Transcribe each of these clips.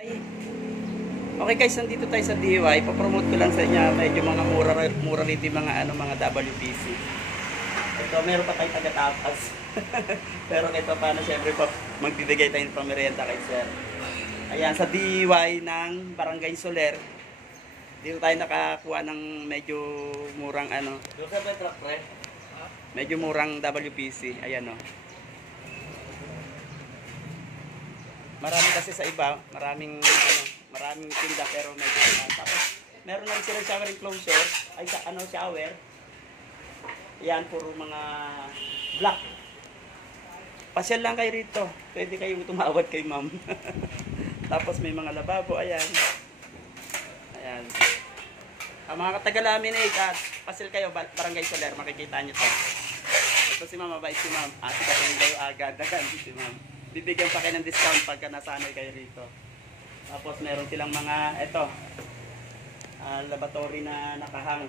Okay guys, nandito tayo sa DIY. Papromote ko lang sa inyo. Medyo mga mura rito yung mga WPC. Ito, meron pa tayong taga-tapas. Pero ito paano, syempre pa magbibigay tayo ng pamerienda kay sir. Ayan, sa DIY ng Barangay Soler. Dito tayo nakakuha ng medyo murang medyo murang WPC. Ayan o. Marami kasi sa iba, maraming tinda pero medyo tapos meron na rin silang shower enclosure, shower. Yan, puro mga black. Pasyal lang kayo rito. Pwede kayong tumawad kay ma'am. Tapos may mga lababo, ayan. Ayan. Ang mga taga-laminate at pasyal kayo, Barangay Soler, makikita nyo to. Ito si ma'am, mabait si ma'am. Sigatin kayo agad. Si ma'am. Bibigyan pa kayo ng discount pagka nasanay kayo rito. Tapos meron silang mga, laboratory na nakahang.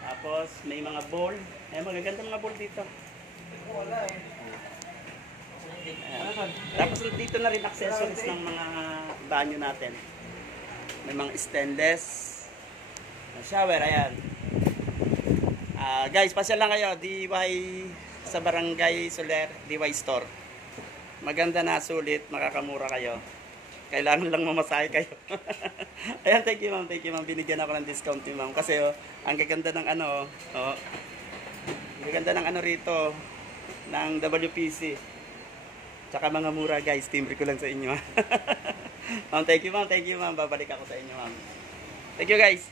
Tapos may mga bowl. Magaganda mga bowl dito. Tapos dito na rin accessories ng mga banyo natin. May mga stainless shower, ayan. Guys, pasyal lang kayo. DIY sa Barangay Soler, DIY Store. Maganda na, sulit, makakamura kayo. Kailangan lang mamasahe kayo. Ayan, thank you ma'am, binigyan ako ng discount ni ma'am. Kasi ang gaganda ng ang gaganda ng rito, ng WPC. Tsaka mga mura guys, timbre ko lang sa inyo. Ma'am, thank you ma'am, babalik ako sa inyo ma'am. Thank you guys.